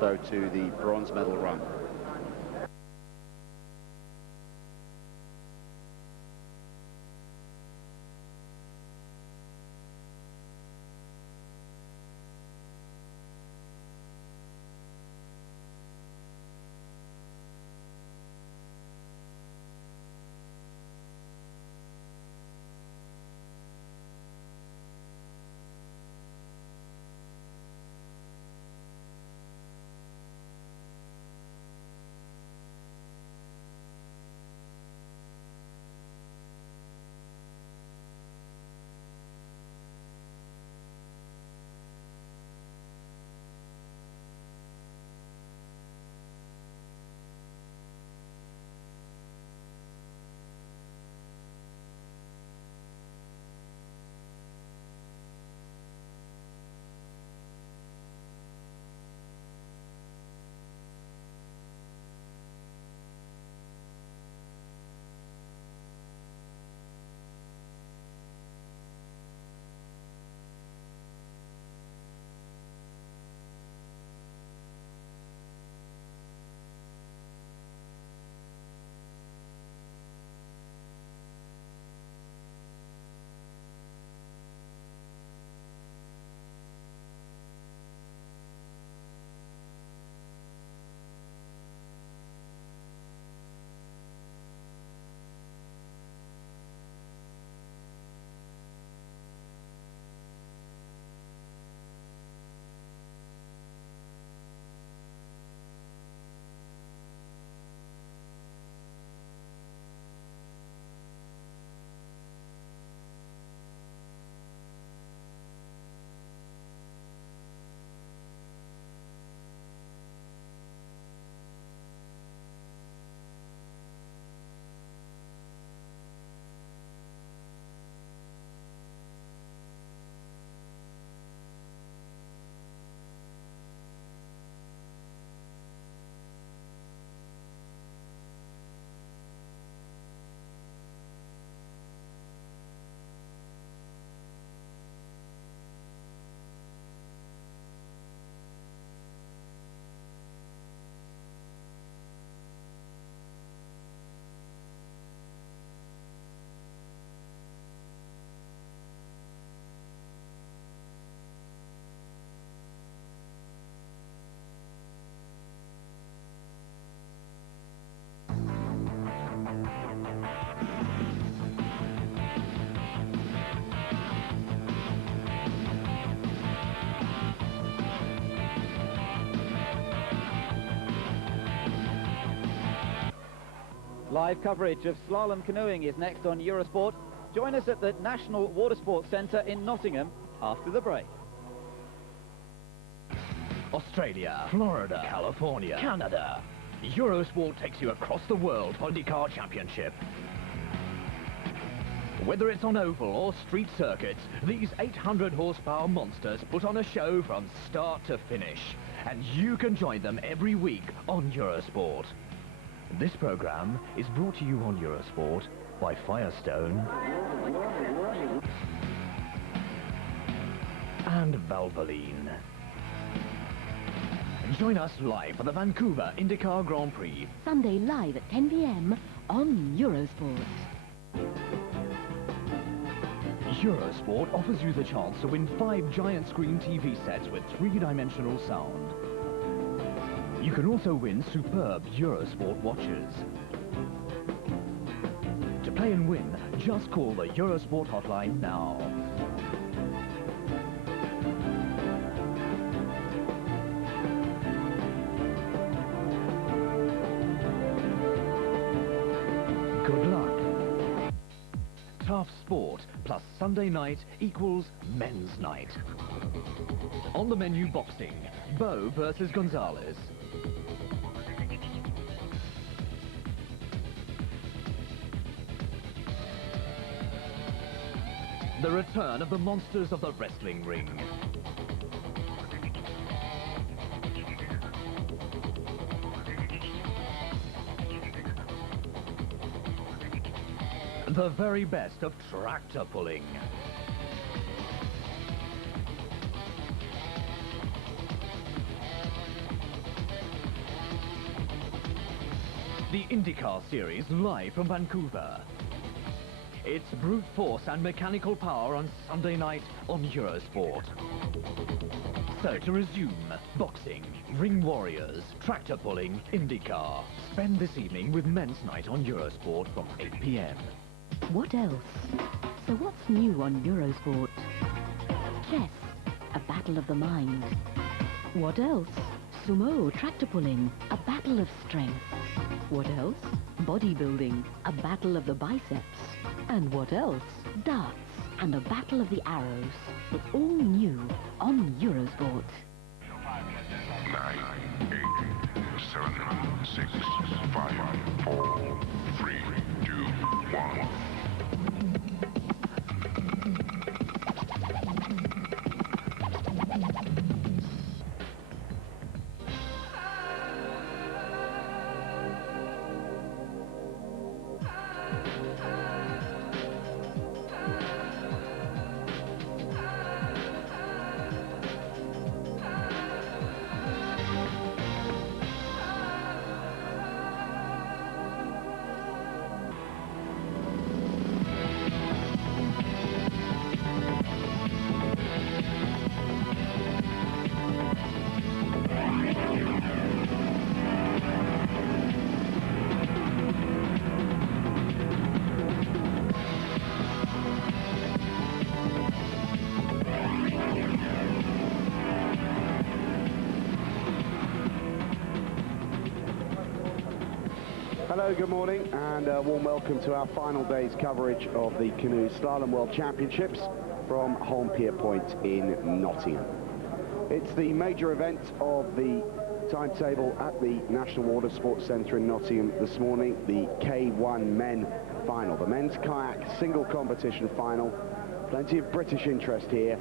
also to the bronze medal run. Live coverage of slalom canoeing is next on Eurosport. Join us at the National Water Sports Centre in Nottingham after the break. Australia, Florida, California, Canada. Eurosport takes you across the world for the IndyCar Championship. Whether it's on oval or street circuits, these 800 horsepower monsters put on a show from start to finish. And you can join them every week on Eurosport. This program is brought to you on Eurosport by Firestone and Valvoline. Join us live for the Vancouver IndyCar Grand Prix. Sunday live at 10 p.m. on Eurosport. Eurosport offers you the chance to win 5 giant screen TV sets with 3-dimensional sound. You can also win superb Eurosport watches. To play and win, just call the Eurosport hotline now. Good luck. Tough sport plus Sunday night equals men's night. On the menu, boxing, Bo versus Gonzalez. The return of the monsters of the wrestling ring. The very best of tractor pulling. the IndyCar series live from Vancouver. It's brute force and mechanical power on Sunday night on Eurosport. So to resume, boxing, ring warriors, tractor pulling, IndyCar. Spend this evening with Men's Night on Eurosport from 8 p.m. What else? So what's new on Eurosport? Chess, a battle of the mind. What else? Sumo, tractor pulling, a battle of strength. What else? Bodybuilding, a battle of the biceps. And what else? Darts, and a battle of the arrows. It's all new on Eurosport. 9, 8, 7, 6, 5, 4, 3, 2, 1. Hello, good morning, and a warm welcome to our final day's coverage of the Canoe Slalom World Championships from Holm-Pier Point in Nottingham. It's the major event of the timetable at the National Water Sports Centre in Nottingham this morning, the K1 Men Final, the men's kayak single competition final. Plenty of British interest here,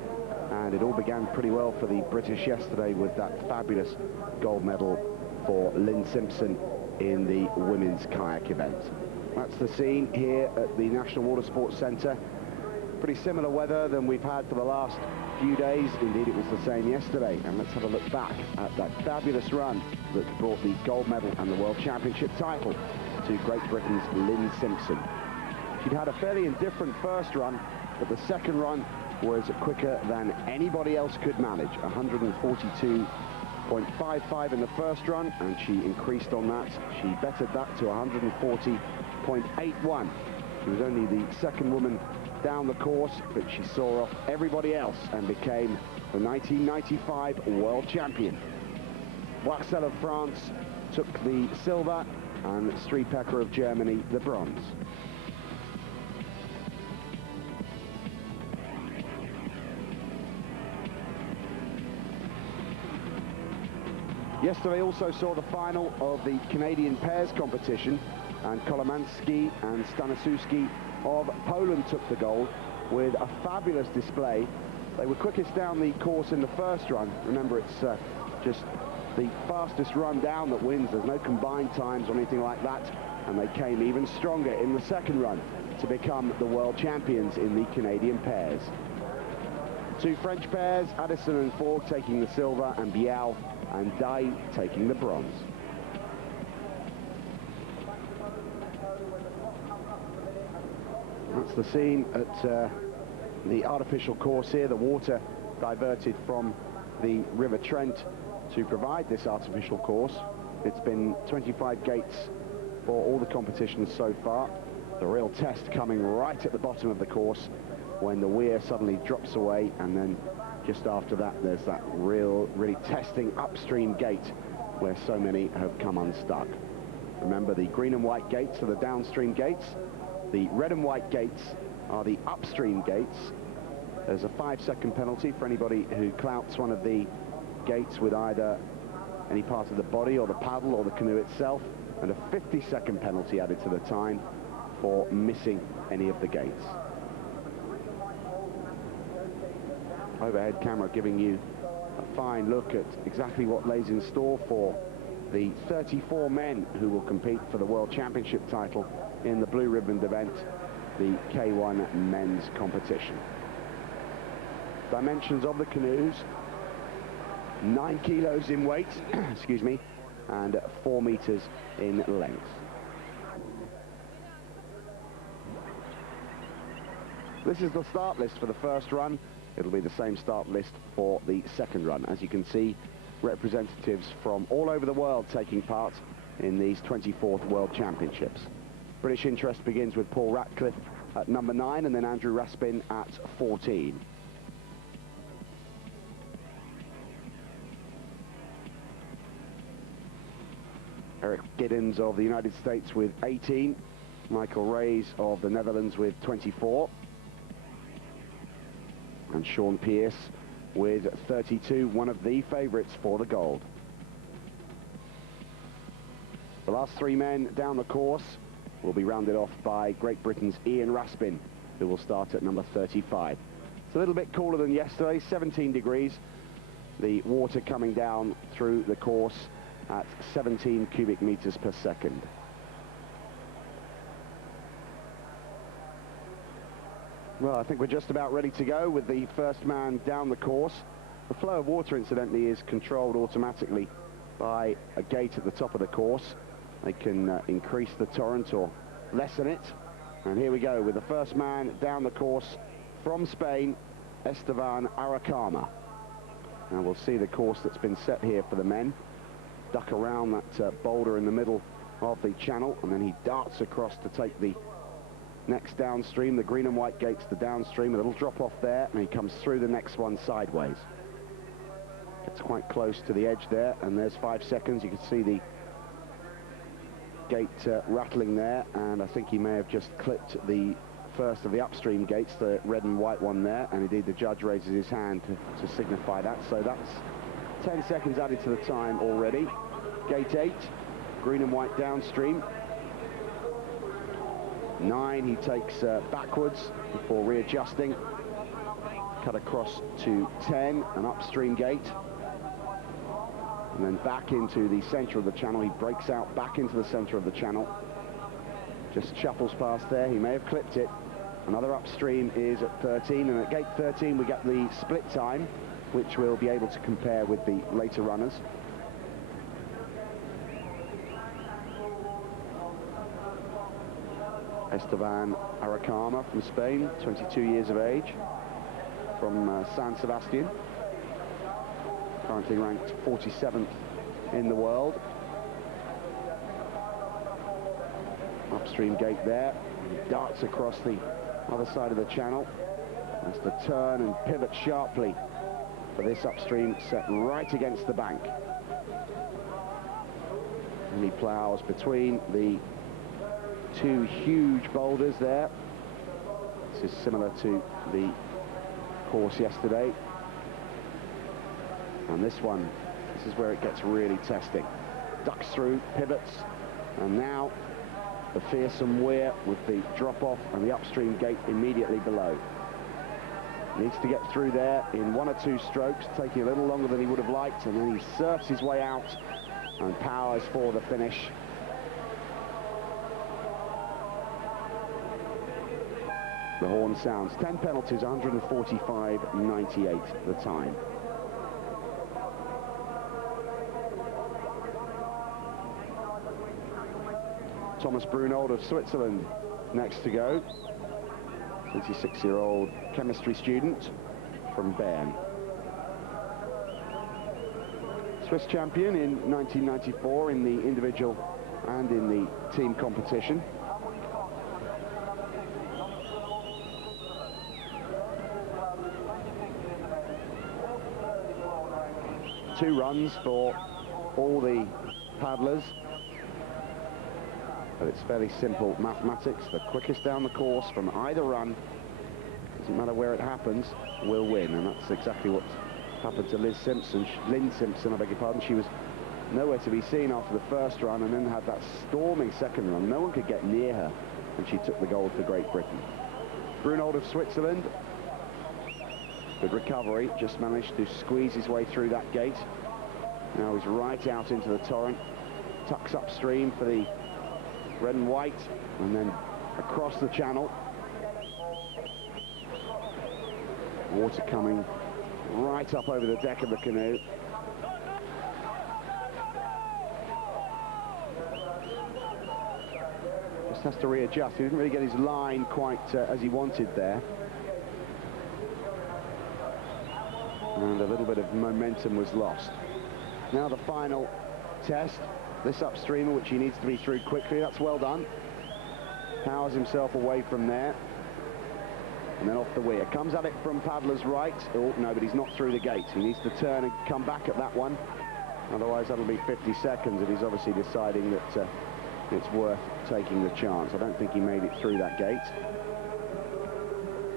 and it all began pretty well for the British yesterday with that fabulous gold medal for Lynn Simpson in the women's kayak event. That's the scene here at the National Water Sports Centre. Pretty similar weather than we've had for the last few days. Indeed, it was the same yesterday. And let's have a look back at that fabulous run that brought the gold medal and the World Championship title to Great Britain's Lynn Simpson. She'd had a fairly indifferent first run, but the second run was quicker than anybody else could manage. 142.55 in the first run, and she increased on that. She bettered that to 140.81. She was only the second woman down the course, but she saw off everybody else and became the 1995 world champion. Waxel of France took the silver, and Striepecker of Germany the bronze. Yesterday also saw the final of the Canadian pairs competition, and Kolomanski and Stanisiewski of Poland took the gold with a fabulous display. They were quickest down the course in the first run. Remember, it's just the fastest run down that wins. There's no combined times or anything like that, and they came even stronger in the second run to become the world champions in the Canadian pairs. Two French pairs, Addison and Fogg taking the silver, and Bial and Day taking the bronze. That's the scene at the artificial course here. The water diverted from the River Trent to provide this artificial course. It's been 25 gates for all the competitions so far. The real test coming right at the bottom of the course when the weir suddenly drops away, and then just after that there's that really testing upstream gate where so many have come unstuck. Remember, the green and white gates are the downstream gates. The red and white gates are the upstream gates. There's a 5-second penalty for anybody who clouts one of the gates with either any part of the body or the paddle or the canoe itself, and a 50-second penalty added to the time for missing any of the gates. Overhead camera giving you a fine look at exactly what lays in store for the 34 men who will compete for the World Championship title in the blue ribbon event, the K1 men's competition. Dimensions of the canoes: 9 kilos in weight, excuse me, and 4 meters in length. This is the start list for the first run. It'll be the same start list for the second run. As you can see, representatives from all over the world taking part in these 24th World Championships. British interest begins with Paul Ratcliffe at number 9 and then Andrew Raspin at 14. Eric Giddens of the United States with 18. Michael Reyes of the Netherlands with 24. And Sean Pearce with 32, one of the favourites for the gold. The last 3 men down the course will be rounded off by Great Britain's Ian Raspin, who will start at number 35. It's a little bit cooler than yesterday, 17 degrees. The water coming down through the course at 17 cubic meters per second. Well, I think we're just about ready to go with the first man down the course. The flow of water, incidentally, is controlled automatically by a gate at the top of the course. They can increase the torrent or lessen it. And here we go with the first man down the course from Spain, Esteban Aracama. Now we'll see the course that's been set here for the men. Duck around that boulder in the middle of the channel, and then he darts across to take the next downstream. The green and white gates the downstream, a little drop off there, and he comes through the next one sideways. Gets quite close to the edge there, and there's 5 seconds. You can see the gate rattling there, and I think he may have just clipped the first of the upstream gates, the red and white one there, and indeed the judge raises his hand to signify that. So that's 10 seconds added to the time already. Gate 8, green and white downstream. 9 he takes backwards before readjusting. Cut across to 10, an upstream gate. And then back into the center of the channel. He breaks out back into the center of the channel. Just shuffles past there. He may have clipped it. Another upstream is at 13, and at gate 13 we get the split time, which we'll be able to compare with the later runners. Esteban Aracama from Spain, 22 years of age, from San Sebastian. Currently ranked 47th in the world. Upstream gate there. He darts across the other side of the channel. Has to turn and pivot sharply for this upstream set right against the bank. And he ploughs between the 2 huge boulders there. This is similar to the course yesterday. And this one, this is where it gets really testing. Ducks through, pivots, and now the fearsome weir with the drop-off and the upstream gate immediately below. Needs to get through there in 1 or 2 strokes, taking a little longer than he would have liked, and then he surfs his way out and powers for the finish. The horn sounds. 10 penalties, 145.98 the time. Thomas Brunold of Switzerland next to go. 26-year-old chemistry student from Bern. Swiss champion in 1994 in the individual and in the team competition. Two runs for all the paddlers. But it's fairly simple mathematics. The quickest down the course from either run, doesn't matter where it happens, will win. And that's exactly what happened to Lynn Simpson, I beg your pardon. She was nowhere to be seen after the first run and then had that storming second run. No one could get near her, and she took the gold for Great Britain. Brunold of Switzerland, good recovery, just managed to squeeze his way through that gate. Now he's right out into the torrent, tucks upstream for the red and white, and then across the channel. Water coming right up over the deck of the canoe. Just has to readjust. He didn't really get his line quite as he wanted there. and a little bit of momentum was lost. Now the final test, this upstreamer, which he needs to be through quickly. That's well done. Powers himself away from there. And then off the weir. Comes at it from paddler's right. Oh, no, but he's not through the gate. He needs to turn and come back at that one. Otherwise, that'll be 50 seconds, and he's obviously deciding that it's worth taking the chance. I don't think he made it through that gate.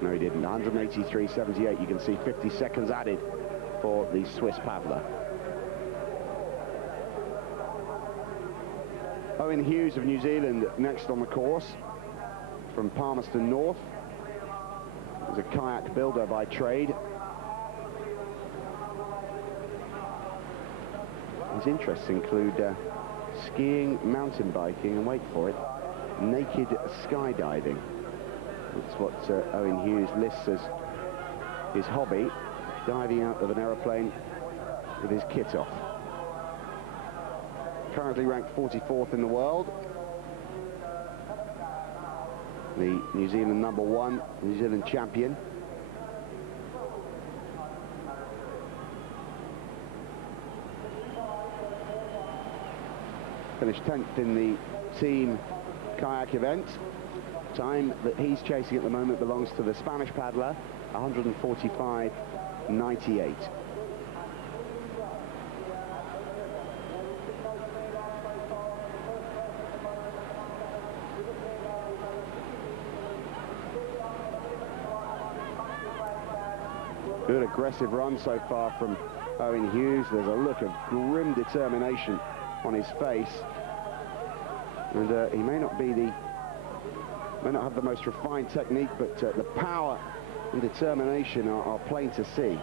No, he didn't. 183.78. You can see 50 seconds added for the Swiss paddler. Owen Hughes of New Zealand next on the course from Palmerston North. He's a kayak builder by trade. His interests include skiing, mountain biking, and wait for it, naked skydiving. That's what Owen Hughes lists as his hobby, diving out of an aeroplane with his kit off. Currently ranked 44th in the world. The New Zealand #1, New Zealand champion. Finished 10th in the team kayak event. Time that he's chasing at the moment belongs to the Spanish paddler, 145.98. Good aggressive run so far from Owen Hughes. There's a look of grim determination on his face, and he may not have the most refined technique, but the power and determination are plain to see.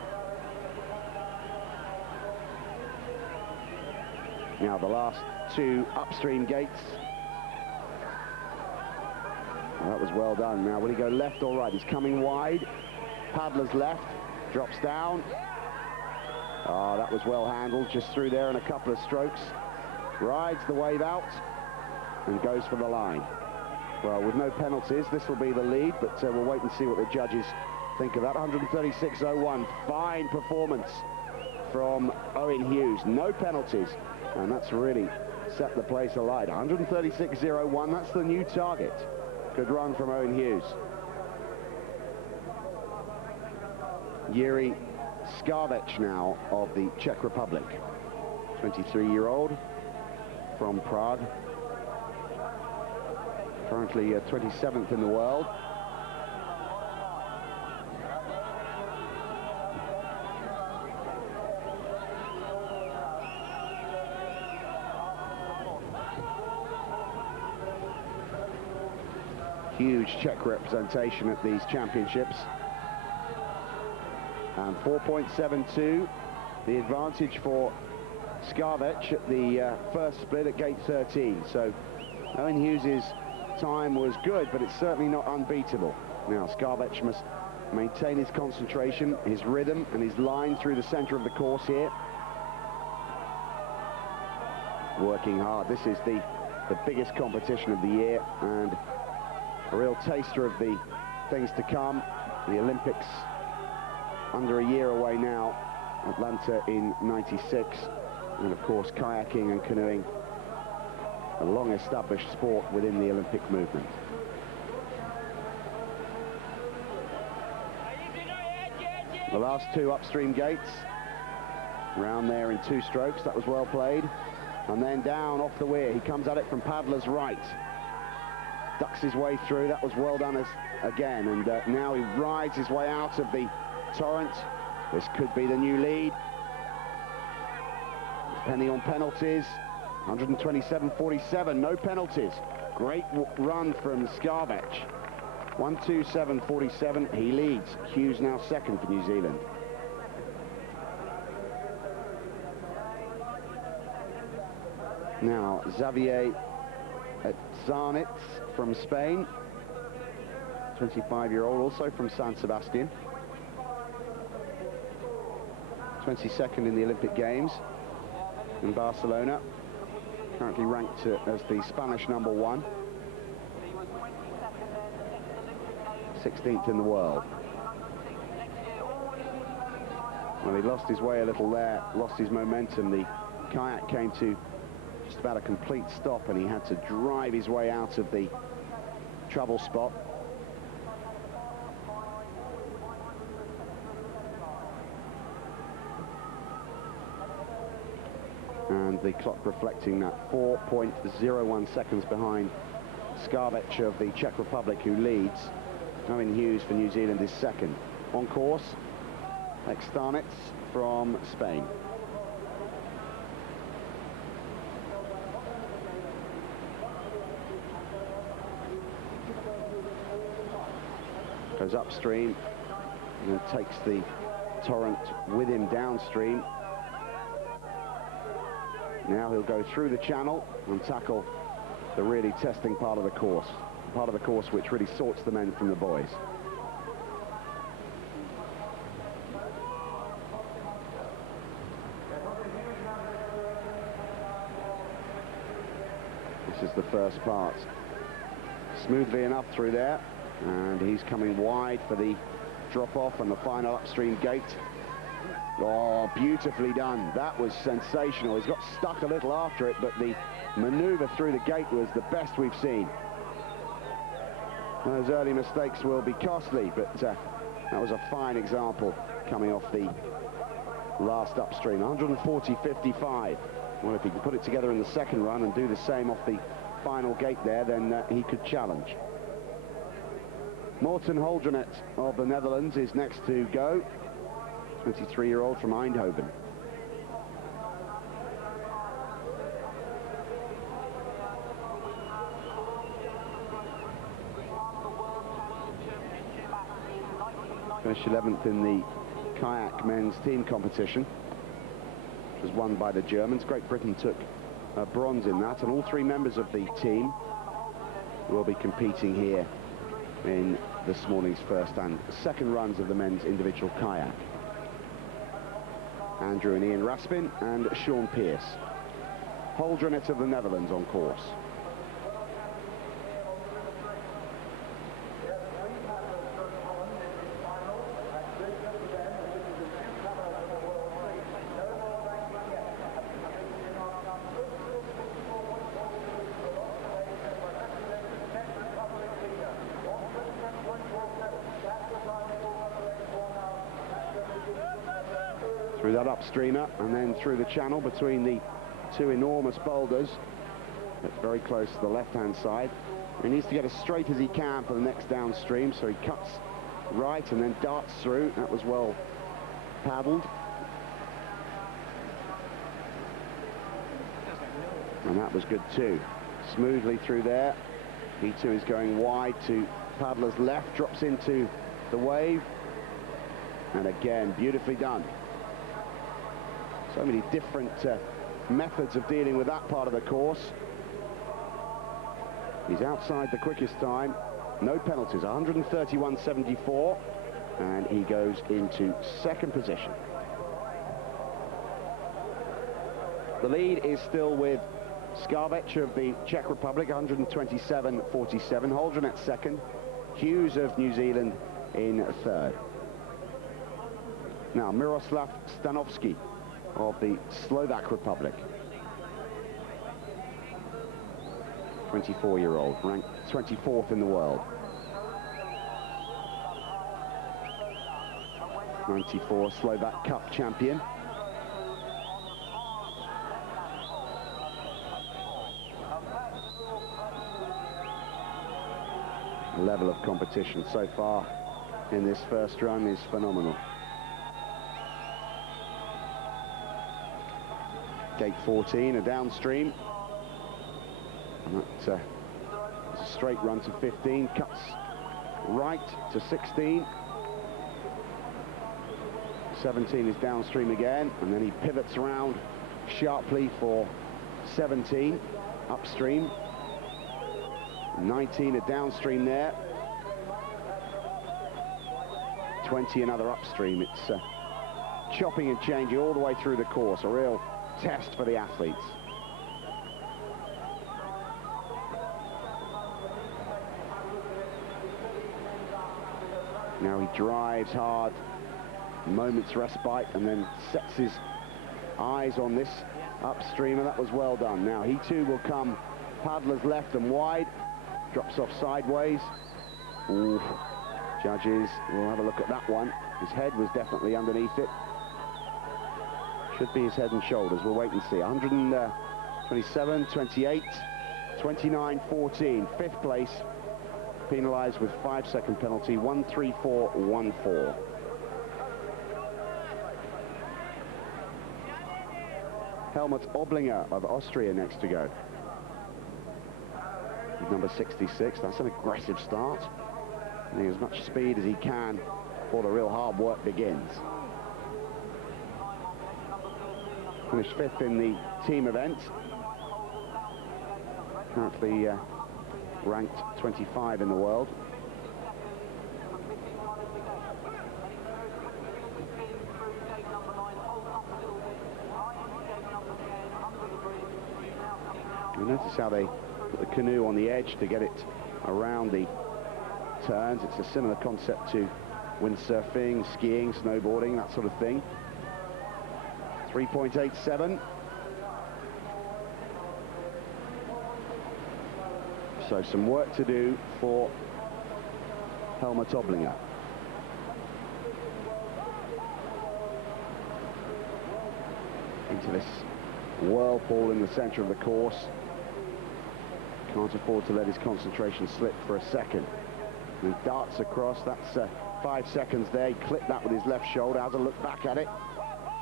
Now the last two upstream gates. Well, that was well done. Now will he go left or right? He's coming wide. Paddler's left, drops down. Oh, that was well handled, just through there in a couple of strokes. Rides the wave out and goes for the line. Well, with no penalties, this will be the lead, but we'll wait and see what the judges think of that. 136.01, fine performance from Owen Hughes. No penalties, and that's really set the place alight. 136.01, that's the new target. Good run from Owen Hughes. Yuri Skavec now of the Czech Republic. 23-year-old from Prague. Currently 27th in the world. Huge Czech representation at these championships. And 4.72, the advantage for Skavec at the first split at gate 13. So Owen Hughes' time was good, but it's certainly not unbeatable. Now Skavec must maintain his concentration, his rhythm, and his line through the center of the course here. Working hard. This is the biggest competition of the year, and a real taster of the things to come. The Olympics under a year away now, Atlanta in '96, and of course kayaking and canoeing, a long-established sport within the Olympic movement. The last two upstream gates, round there in 2 strokes. That was well played. And then down off the weir, he comes at it from paddler's right. Ducks his way through. That was well done again, and now he rides his way out of the torrent. This could be the new lead, depending on penalties. 127.47, no penalties. Great run from Skavec. 127.47, he leads. Hughes now second for New Zealand. Now Xavier Zanitz from Spain, 25-year-old, also from San Sebastian. 22nd in the Olympic Games in Barcelona. Currently ranked as the Spanish #1. 16th in the world. Well, he lost his way a little there, lost his momentum. The kayak came to just about a complete stop, and he had to drive his way out of the trouble spot. And the clock reflecting that 4.01 seconds behind Skarbek of the Czech Republic, who leads. Owen Hughes for New Zealand is second. On course, Extanitz from Spain. Goes upstream and takes the torrent with him downstream. Now he'll go through the channel and tackle the really testing part of the course which really sorts the men from the boys. This is the first part. Smoothly enough through there, and he's coming wide for the drop-off and the final upstream gate. Oh, beautifully done. That was sensational. He's got stuck a little after it, but the maneuver through the gate was the best we've seen. Those early mistakes will be costly, but that was a fine example coming off the last upstream. 140.55. Well, if he can put it together in the second run and do the same off the final gate there, then he could challenge. Morten Holdrenet of the Netherlands is next to go. 23-year-old from Eindhoven. Finished 11th in the kayak men's team competition, which was won by the Germans. Great Britain took bronze in that, and all three members of the team will be competing here in this morning's first and second runs of the men's individual kayak. Andrew and Ian Raspin and Sean Pearce. Holdrenet of the Netherlands on course. Through that upstreamer and then through the channel between the two enormous boulders. That's very close to the left-hand side. He needs to get as straight as he can for the next downstream, so he cuts right and then darts through. That was well paddled. And that was good too. Smoothly through there. He too is going wide to paddler's left, drops into the wave. And again, beautifully done. So many different methods of dealing with that part of the course. He's outside the quickest time. No penalties, 131.74. And he goes into second position. The lead is still with Skarbek of the Czech Republic, 127.47. Holdrenet second. Hughes of New Zealand in third. Now, Miroslav Stanovski of the Slovak Republic. 24-year-old, ranked 24th in the world. 94 Slovak Cup champion. The level of competition so far in this first run is phenomenal. Gate 14, a downstream. And that's a straight run to 15, cuts right to 16. 17 is downstream again, and then he pivots around sharply for 17, upstream. 19 a downstream there. 20 another upstream. It's chopping and changing all the way through the course, a real test for the athletes. Now he drives hard moment's respite and then sets his eyes on this upstreamer. That was well done. Now he too will come paddlers left and wide, drops off sideways. Ooh, judges will have a look at that one. His head was definitely underneath it. Should be his head and shoulders. We'll wait and see. 127, 28, 29, 14. Fifth place, penalised with 5-second penalty, 134.14. Helmut Oblinger of Austria next to go. With number 66, that's an aggressive start. Getting as much speed as he can before the real hard work begins. Finished 5th in the team event. Currently ranked 25 in the world. You notice how they put the canoe on the edge to get it around the turns. It's a similar concept to windsurfing, skiing, snowboarding, that sort of thing. 3.87. So some work to do for Helmut Oblinger. Into this whirlpool in the centre of the course. Can't afford to let his concentration slip for a second. And he darts across. That's 5 seconds there. He clipped that with his left shoulder. Has a look back at it.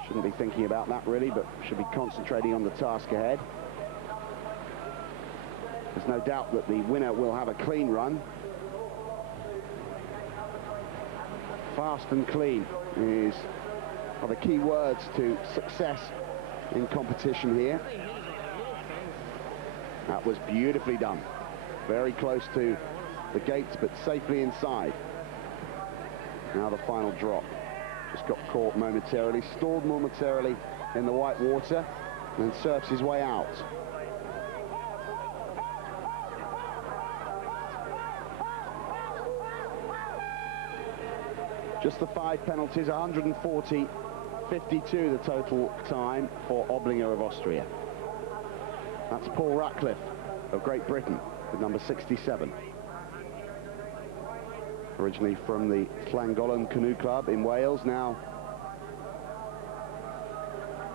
Shouldn't be thinking about that really, but should be concentrating on the task ahead. There's no doubt that the winner will have a clean run. Fast and clean are the key words to success in competition here. That was beautifully done. Very close to the gates, but safely inside. Now the final drop. Just got caught momentarily, stalled momentarily in the white water, and then surfs his way out. Just the 5 penalties, 140, 52 the total time for Oblinger of Austria. That's Paul Ratcliffe of Great Britain with number 67. Originally from the Llangollen Canoe Club in Wales, now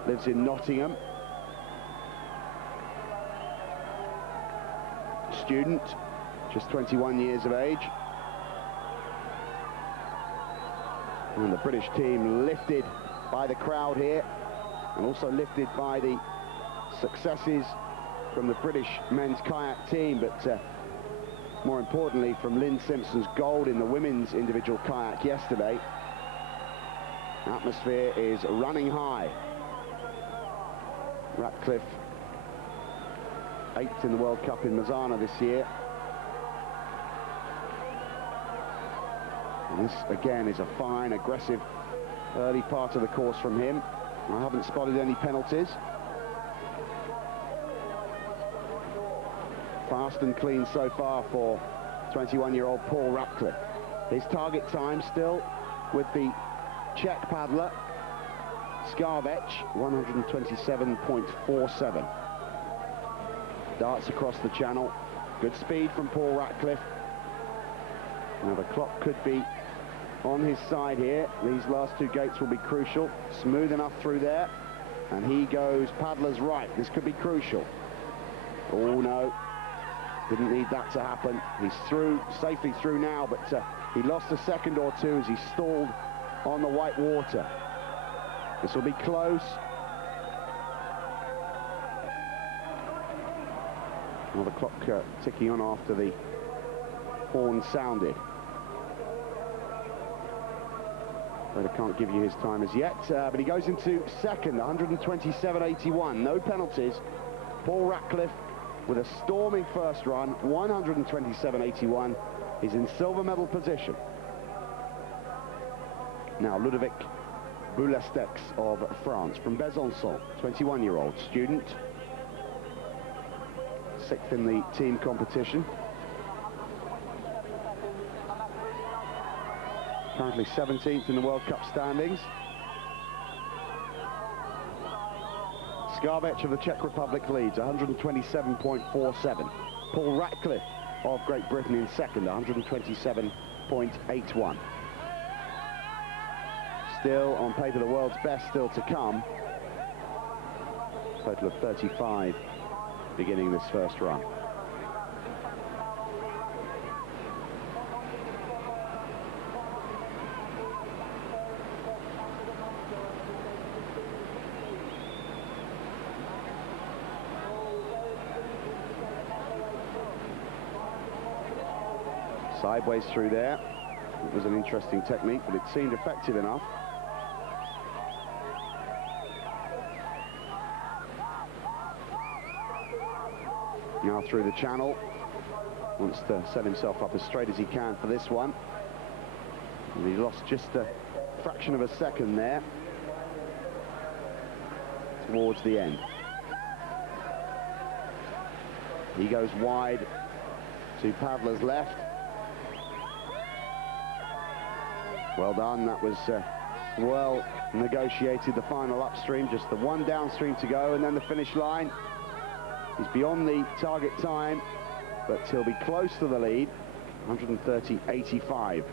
lives in Nottingham. Student, just 21 years of age. And the British team lifted by the crowd here, and also lifted by the successes from the British men's kayak team, but more importantly from Lynn Simpson's gold in the women's individual kayak yesterday. Atmosphere is running high. Ratcliffe 8th in the World Cup in Mazana this year. And this again is a fine, aggressive early part of the course from him. I haven't spotted any penalties. Fast and clean so far for 21-year-old Paul Ratcliffe. His target time still with the Czech paddler Skarvec, 127.47. Darts across the channel. Good speed from Paul Ratcliffe. Now the clock could be on his side here. These last 2 gates will be crucial. Smooth enough through there. And he goes paddler's right. This could be crucial. Oh no. Didn't need that to happen. He's through, safely through now, but he lost a second or two as he stalled on the white water. This will be close. Well, the clock ticking on after the horn sounded. But I can't give you his time as yet, but he goes into second, 127.81. No penalties. Paul Ratcliffe with a storming first run, 127.81. He's in silver medal position. Now Ludovic Boulestex of France, from Besançon, 21-year-old student. 6th in the team competition. Currently 17th in the World Cup standings. Skarvec of the Czech Republic leads, 127.47. Paul Ratcliffe of Great Britain in second, 127.81. Still, on paper, the world's best still to come. Total of 35 beginning this first run. Sideways through there. It was an interesting technique, but it seemed effective enough. Now through the channel. Wants to set himself up as straight as he can for this one. And he lost just a fraction of a second there towards the end. He goes wide to Pavla's left. Well done, that was well negotiated, the final upstream, just the one downstream to go, and then the finish line. He's beyond the target time, but he'll be close to the lead, 130.85.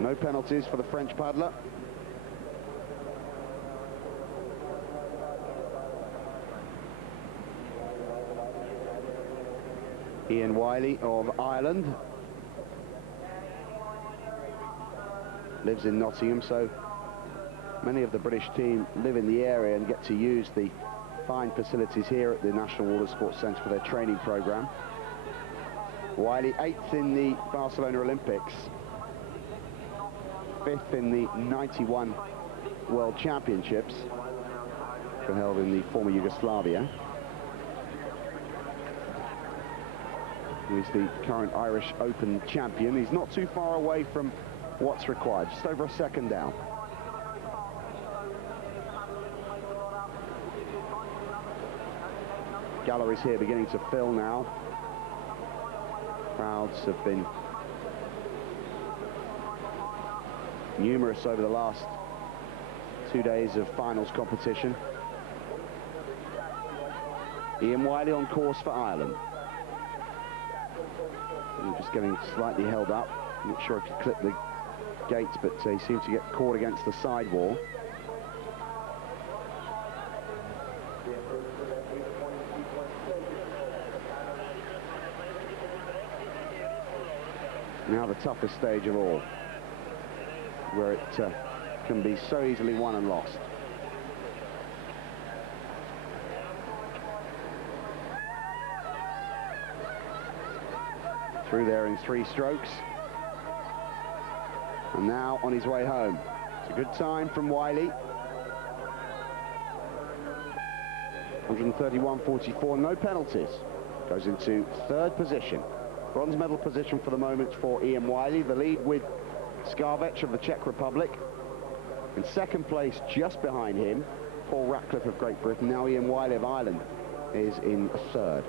No penalties for the French paddler. Ian Wiley of Ireland lives in Nottingham, so many of the British team live in the area and get to use the fine facilities here at the National Water Sports Centre for their training programme. Wiley 8th in the Barcelona Olympics, 5th in the 91 World Championships held in the former Yugoslavia. He's the current Irish Open champion. He's not too far away from what's required, just over a second down. Galleries here beginning to fill now. Crowds have been numerous over the last 2 days of finals competition. Ian Wiley on course for Ireland. And just getting slightly held up. Not sure if he clipped the gate, but he seemed to get caught against the side wall. Now the toughest stage of all, where it can be so easily won and lost. Through there in 3 strokes. And now on his way home. It's a good time from Wiley. 131.44, no penalties. Goes into 3rd position. Bronze medal position for the moment for Ian Wiley. The lead with Skarvec of the Czech Republic. In 2nd place, just behind him, Paul Ratcliffe of Great Britain. Now Ian Wiley of Ireland is in 3rd.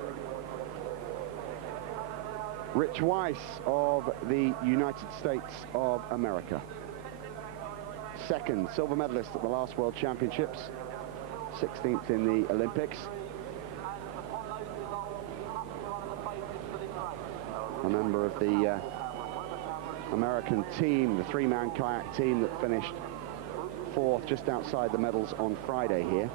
Rich Weiss of the United States of America. 2nd, silver medalist at the last World Championships. 16th in the Olympics. A member of the American team, the 3-man kayak team that finished 4th just outside the medals on Friday here.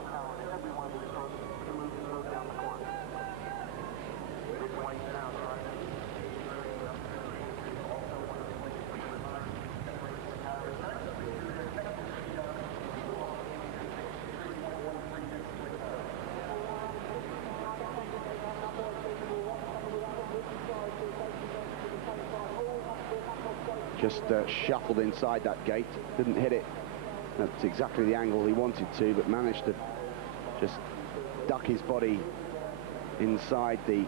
Just shuffled inside that gate, didn't hit it at exactly the angle he wanted to, but managed to just duck his body inside the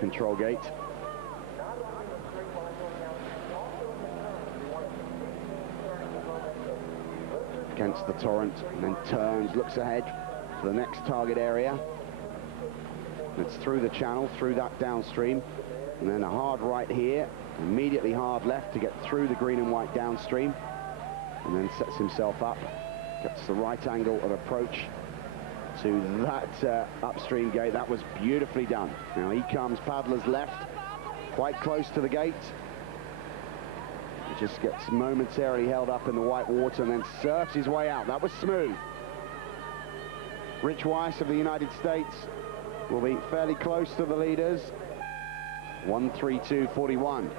control gate. Against the torrent, and then turns, looks ahead to the next target area. It's through the channel, through that downstream, and then a hard right here, immediately hard left to get through the green and white downstream, and then sets himself up, gets the right angle of approach to that upstream gate. That was beautifully done. Now he comes paddler's left, quite close to the gate. He just gets momentarily held up in the white water and then surfs his way out. That was smooth. Rich Weiss of the United States will be fairly close to the leaders. 1:32.41.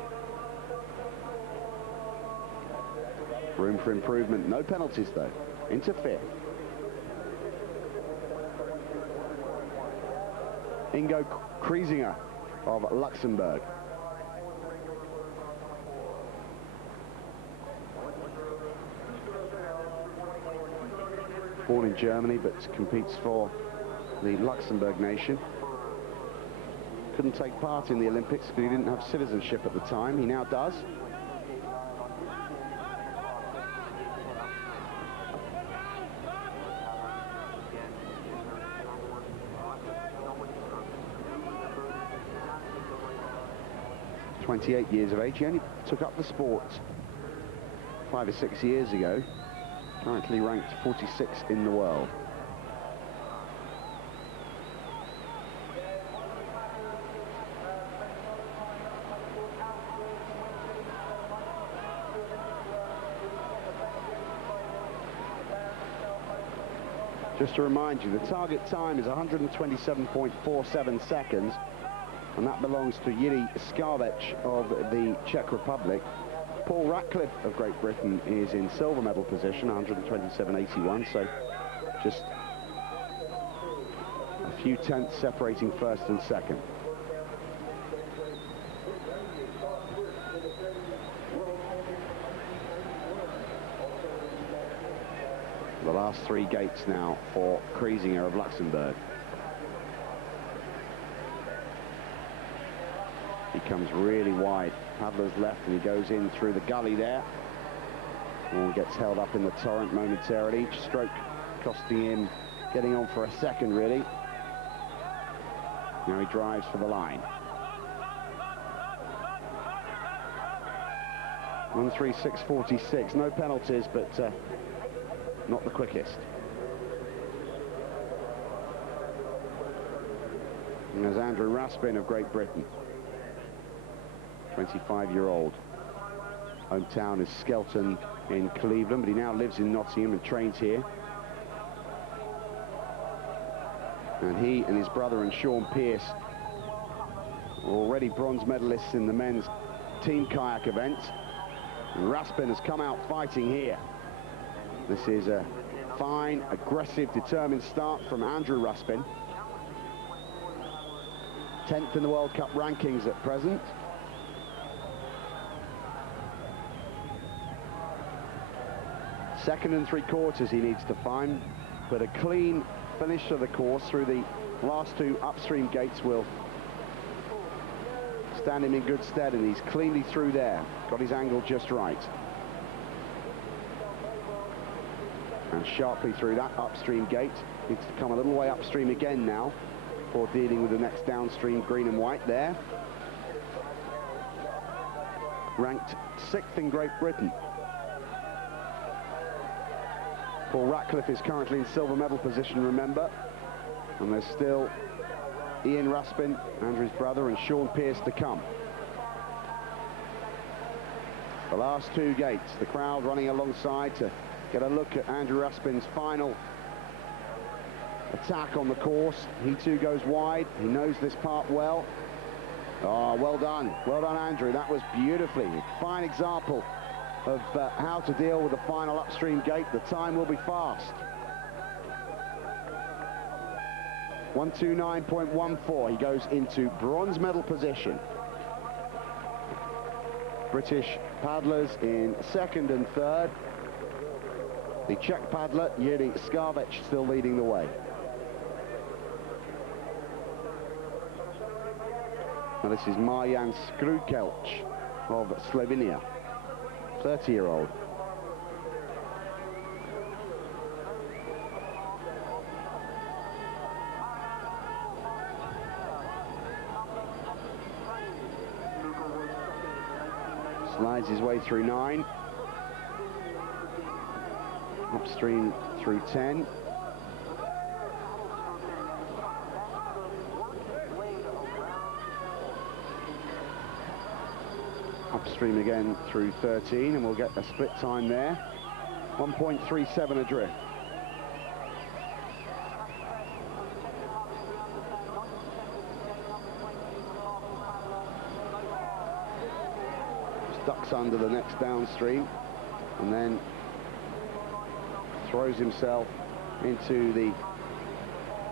Room for improvement. No penalties though. Into fifth. Ingo Kriesinger of Luxembourg. Born in Germany but competes for the Luxembourg nation. Couldn't take part in the Olympics because he didn't have citizenship at the time. He now does. He's 28 years of age. He only took up the sport 5 or 6 years ago. Currently ranked 46 in the world. Just to remind you, the target time is 127.47 seconds, and that belongs to Jiří Skarbek of the Czech Republic. Paul Ratcliffe of Great Britain is in silver medal position, 127.81, so just a few tenths separating first and second. The last three gates now for Kriesinger of Luxembourg. He comes really wide, paddler's left, and he goes in through the gully there. And gets held up in the torrent momentarily. Each stroke costing him getting on for a second, really. Now he drives for the line. 1:36.46, no penalties, but not the quickest. And there's Andrew Raspin of Great Britain. 25-year-old. Hometown is Skelton in Cleveland, but he now lives in Nottingham and trains here. And he and his brother and Sean Pearce are already bronze medalists in the men's team kayak event. And Raspin has come out fighting here. This is a fine, aggressive, determined start from Andrew Raspin. 10th in the World Cup rankings at present. Second and 3/4 he needs to find, but a clean finish of the course through the last two upstream gates will stand him in good stead, and he's cleanly through there. Got his angle just right. And sharply through that upstream gate. Needs to come a little way upstream again now before dealing with the next downstream green and white there. Ranked 6th in Great Britain. Paul Ratcliffe is currently in silver medal position, remember. And there's still Ian Raspin, Andrew's brother, and Sean Pearce to come. The last two gates, the crowd running alongside to get a look at Andrew Raspin's final attack on the course. He too goes wide. He knows this part well. Oh, well done. Well done, Andrew. That was beautifully. Fine example of how to deal with the final upstream gate. The time will be fast. 1:29.14. He goes into bronze medal position. British paddlers in second and third. The Czech paddler, Jiří Skarbek, still leading the way. Now this is Marjan Skrukelj of Slovenia, 30-year-old. Slides his way through 9. Upstream through 10. Upstream again through 13, and we'll get a split time there. 1.37 adrift. Just ducks under the next downstream, and then throws himself into the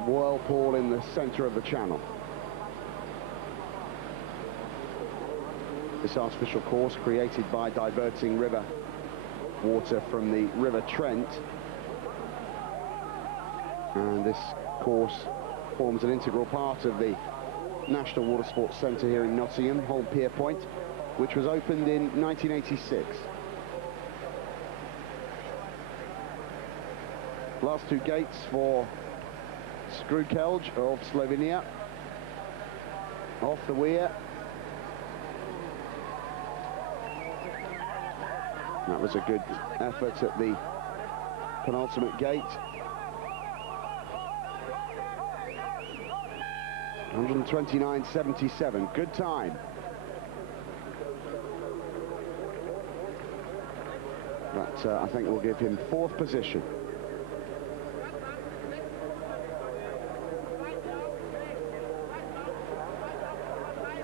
whirlpool in the center of the channel. This artificial course created by diverting river water from the River Trent, and this course forms an integral part of the National Water Sports Centre here in Nottingham, Holm Pier Point, which was opened in 1986. Last two gates for Skrewkelj of Slovenia. Off the weir. That was a good effort at the penultimate gate. 129.77, good time. But I think we'll give him 4th position.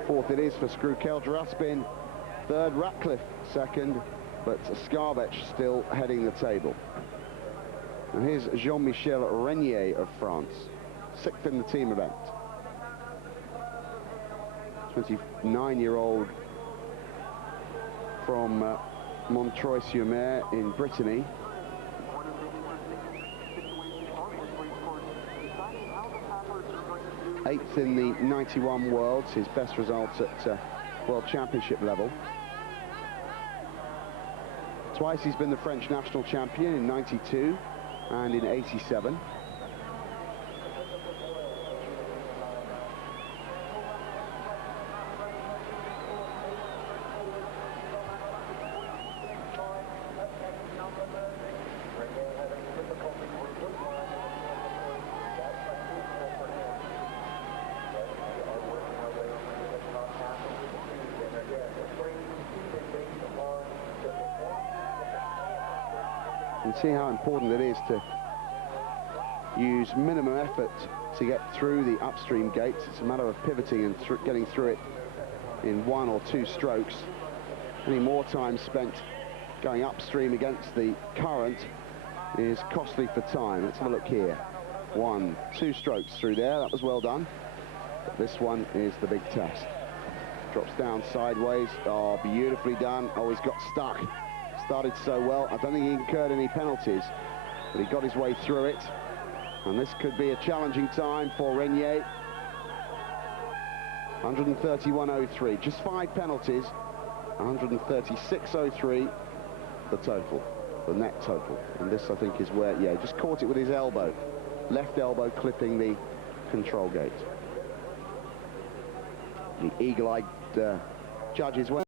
Fourth it is for Skrewkelj. Raspin 3rd, Ratcliffe 2nd, but Skarbech still heading the table. And here's Jean-Michel Renier of France, 6th in the team event. 29-year-old from Montreuil-sur-Mer in Brittany. Eighth in the 91 Worlds, his best results at World Championship level. Twice he's been the French national champion, in 92 and in 87. You can see how important it is to use minimum effort to get through the upstream gates. It's a matter of pivoting and getting through it in 1 or 2 strokes. Any more time spent going upstream against the current is costly for time. Let's have a look here. 1, 2 strokes through there. That was well done. But this one is the big test. Drops down sideways. Oh, beautifully done. Oh, he's got stuck. Started so well. I don't think he incurred any penalties, but he got his way through it. And this could be a challenging time for Renier. 131.03. Just 5 penalties. 136.03 the total, the net total. And this, I think, is where, yeah, just caught it with his elbow. Left elbow clipping the control gate. The eagle-eyed judges went